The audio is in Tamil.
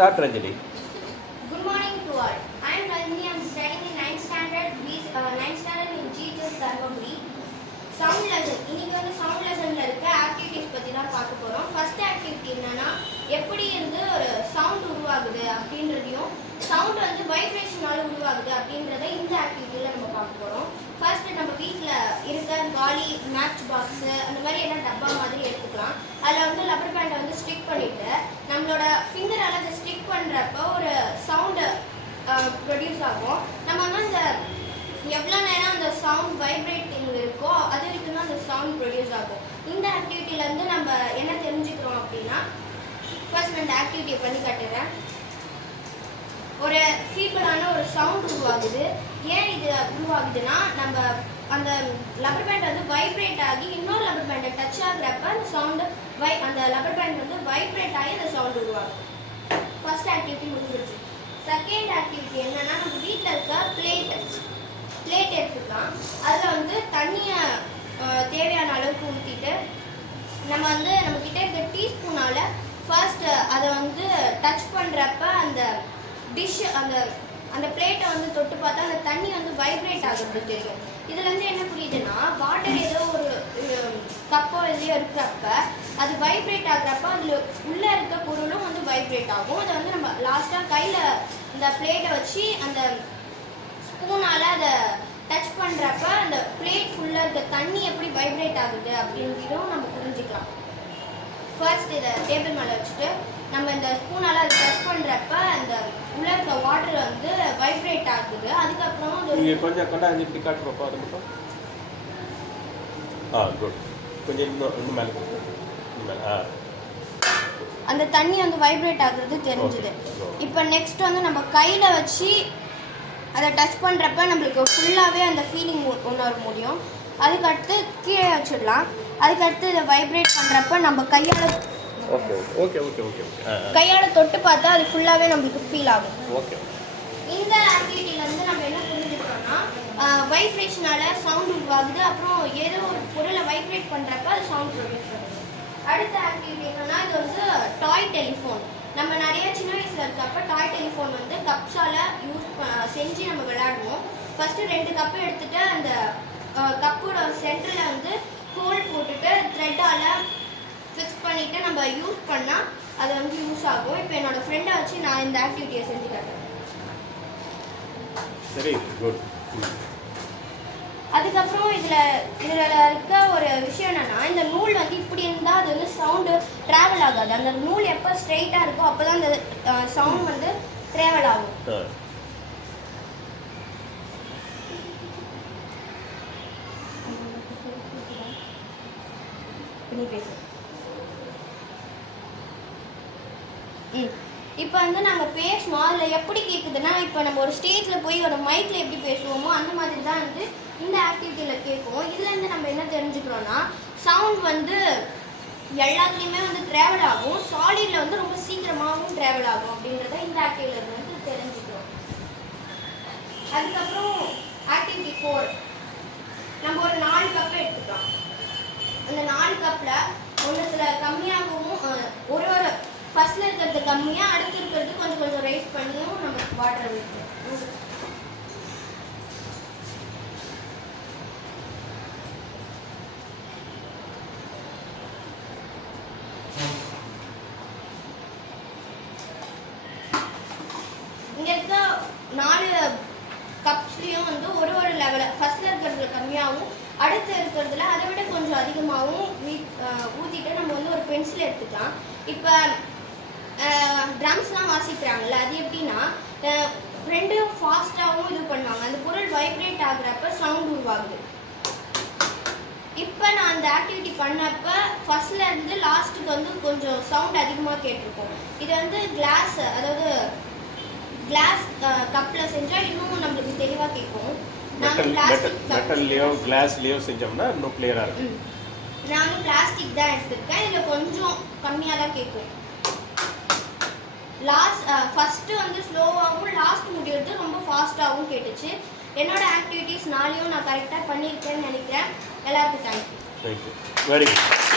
Start, Ranjini. Good morning to all. I am Ranjini. I am studying in 9th standard, 9th standard in GHS Dharmaburi. Sound lesson. இன்னைக்கு வந்து sound lessonல இருக்க activities பத்தி தான் பார்க்க போறோம். First activity என்னன்னா எப்படி வந்து ஒரு sound உருவாகுது அப்படின்றதையும் sound வந்து vibrationனால உருவாகுது அப்படின்றதை இந்த ஆக்டிவிட்டில நம்ம பார்க்க போறோம். First நம்ம வீட்ல இருக்க காலி மேட்ச் பாக்ஸ் அந்த மாதிரி எல்லாம் டப்பா மாதிரி எடுத்துக்கலாம். அதில் வந்து ரப்பர் பேண்டை வந்து ஸ்டிக் பண்ணிட்டு நம்மளோட ஃபிங்கரால் அதை ஸ்டிக் பண்ணுறப்ப ஒரு சவுண்டு ப்ரொடியூஸ் ஆகும். நம்ம வந்து அந்த எவ்வளோ நேரம் அந்த சவுண்ட் வைப்ரேட்டிங் இருக்கோ அது வரைக்கும் தான் அந்த சவுண்ட் ப்ரொடியூஸ் ஆகும். இந்த ஆக்டிவிட்டியிலேருந்து நம்ம என்ன தெரிஞ்சுக்கிறோம் அப்படின்னா, ஃபர்ஸ்ட் நான் இந்த ஆக்டிவிட்டியை பண்ணி காட்டுறேன். ஒரு ஃபீபிளான ஒரு சவுண்ட் உருவாகுது. ஏன் இது உருவாகுதுன்னா, நம்ம அந்த ரப்பர் பேண்ட் வந்து வைப்ரேட் ஆகி இன்னொரு ரப்பர் பேண்டை டச் ஆகுறப்ப அந்த சவுண்டு அந்த ரப்பர் பேண்ட் வந்து வைப்ரேட் ஆகி அந்த சவுண்ட் உருவாகும். ஃபர்ஸ்ட் ஆக்டிவிட்டி முடிஞ்சிருச்சு. செகண்ட் ஆக்டிவிட்டி என்னன்னா, நம்ம வீட்டில் இருக்க பிளேட் எடுத்துக்கலாம். அதில் வந்து தண்ணியை தேவையான அளவுக்கு ஊற்றிட்டு நம்ம கிட்ட இருக்க டீஸ்பூனால் ஃபர்ஸ்ட் அதை வந்து டச் பண்ணுறப்ப அந்த டிஷ் அந்த பிளேட்டை வந்து தொட்டு பார்த்தா அந்த தண்ணி வந்து வைப்ரேட் ஆகுறது தெரியும். இதுலேருந்து என்ன புரியுதுன்னா, வாட்டர் ஏதோ ஒரு கப்போ எதுலையோ இருக்கிறப்ப அது வைப்ரேட் ஆகுறப்ப அதில் உள்ளே இருக்க பொருளும் வந்து வைப்ரேட் ஆகும். அதை வந்து நம்ம லாஸ்ட்டாக கையில் இந்த பிளேட்டை வச்சு அந்த ஸ்பூனால் அதை டச் பண்ணுறப்ப அந்த பிளேட் ஃபுல்லாக இருக்க தண்ணி எப்படி வைப்ரேட் ஆகுது அப்படின்றதும் நம்ம புரிஞ்சுக்கலாம். ஃபர்ஸ்ட் இதை டேபிள் மேலே வச்சுட்டு நம்ம இந்த ஸ்பூனால் அதை டச் பண்ணுறப்ப அந்த உள்ளே இருக்க வாட்டர் வந்து வைப்ரேட் ஆகுது. அதுக்கப்புறம் நீங்கள் கொஞ்சம் கொண்டாந்து இப்படி காட்டுறப்போ அது மட்டும் குட். கொஞ்சம் இன்னும் மேலே அந்த தண்ணி வந்து வைப்ரேட் ஆகுறது தெரிஞ்சுது. இப்போ நெக்ஸ்ட் வந்து நம்ம கையில் வச்சு அதை டச் பண்ணுறப்ப நம்மளுக்கு ஃபுல்லாகவே அந்த ஃபீலிங் உணர முடியும். அதுக்கடுத்து கீழே வச்சிடலாம். அதுக்கடுத்து இதை வைப்ரேட் பண்ணுறப்ப நம்ம கையால் கையால் தொட்டு பார்த்தா அது ஃபுல்லாகவே நம்மளுக்கு ஃபீல் ஆகும். இந்த ஆக்டிவிட்டியிலேருந்து நம்ம என்ன புரிஞ்சுக்கிறோம்னா, வைப்ரேஷனால் சவுண்ட் உருவாகுது. அப்புறம் ஏதோ ஒரு பொருளை வைப்ரேட் பண்ணுறப்ப அது சவுண்ட் ப்ரொடியூஸ் பண்ணுது. அடுத்த ஆக்டிவிட்டி என்னன்னா, இது வந்து டாய் டெலிஃபோன். நம்ம நிறைய சின்ன வயசில் இருக்கப்போ டாய் டெலிஃபோன் வந்து கப்ஸால் செஞ்சு நம்ம விளையாடுவோம். ஃபஸ்ட்டு 2 கப்பு எடுத்துகிட்டு அந்த கப்போட சென்டரில் வந்து ஹோல் போட்டுட்டு த்ரெட்டால் ஃபிக்ஸ் பண்ணிவிட்டு நம்ம யூஸ் பண்ணால் அது வந்து யூஸ் ஆகும். இப்போ என்னோடய ஃப்ரெண்டை வச்சு நான் இந்த ஆக்டிவிட்டியை செஞ்சு காட்டுறேன். சரி, குட். அதுக்கப்புறம் இதில் இருக்க ஒரு விஷயம் என்னென்னா, இந்த நூல் வந்து இப்படி இருந்தால் அது வந்து சவுண்டு ட்ராவல் ஆகாது. அந்த நூல் எப்போ ஸ்ட்ரெயிட்டாக இருக்கோ அப்போ தான் அந்த சவுண்ட் வந்து ட்ராவல் ஆகும். இப்போ வந்து நாங்கள் பேசணும். அதில் எப்படி கேட்குதுன்னா, இப்போ நம்ம ஒரு ஸ்டேஜில் போய் ஒரு மைக்கில் எப்படி பேசுவோமோ அந்த மாதிரி தான் வந்து இந்த ஆக்டிவிட்டியில் கேட்கும். இதுலேருந்து நம்ம என்ன தெரிஞ்சுக்கிறோன்னா, சவுண்ட் வந்து எல்லாத்துலேயுமே வந்து ட்ராவல் ஆகும். சாலிடில் வந்து ரொம்ப சீக்கிரமாகவும் ட்ராவல் ஆகும் அப்படின்றத இந்த ஆக்டிவிட்டியில் வந்து தெரிஞ்சுக்கிறோம். அதுக்கப்புறம் ஆக்டிவிட்டி 4, நம்ம ஒரு 4 கப்பு எடுத்துக்கலாம். அந்த 4 கப்பில் ஒன்றுத்தில் கம்மியாகவும் ஒரு ஃபர்ஸ்ட்ல இருக்கிறது கம்மியாக, அடுத்து இருக்கிறது கொஞ்சம் கொஞ்சம் ரைஸ் பண்ணியும் நம்ம வாட்டர் வைக்கணும். இங்கே இருக்க 4 கப்ஸ்லேயும் வந்து ஒரு லெவலில் ஃபர்ஸ்ட்ல இருக்கிறதுல கம்மியாகவும் அடுத்து இருக்கிறதுல அதை விட கொஞ்சம் அதிகமாகவும் ஊற்றிட்டு நம்ம வந்து ஒரு பென்சில் எடுத்துக்கலாம். இப்போ ட்ரம்ஸ்லாம் வாசிக்கிறாங்கல்ல, அது எப்படின்னா 2 ஃபாஸ்ட்டாகவும் இது பண்ணுவாங்க. அந்த பொருள் வைப்ரேட் ஆகுறப்ப சவுண்ட் உருவாகுது. இப்போ நான் அந்த ஆக்டிவிட்டி பண்ணப்போ ஃபர்ஸ்ட்லேருந்து லாஸ்ட்டுக்கு வந்து கொஞ்சம் சவுண்ட் அதிகமாக கேட்டிருக்கோம். இது வந்து கிளாஸ் கப்பில் செஞ்சால் இன்னும் நம்மளுக்கு தெளிவாக கேட்கும். மெட்டல்லையோ கிளாஸ்லையோ செஞ்சோம்னா இன்னும் கிளியராக இருக்கும். நான் வந்து பிளாஸ்டிக் தான் எடுத்திருக்கேன். இதில் கொஞ்சம் கம்மியாக தான் கேட்கும். ஃபஸ்ட்டு வந்து ஸ்லோவாகவும் லாஸ்ட் முடிவுறது ரொம்ப ஃபாஸ்ட்டாகவும் கேட்டுச்சு. என்னோட ஆக்டிவிட்டீஸ் 4யும் நான் கரெக்டாக பண்ணியிருக்கேன்னு நினைக்கிறேன். எல்லாருக்கும் தேங்க்யூ. Very good.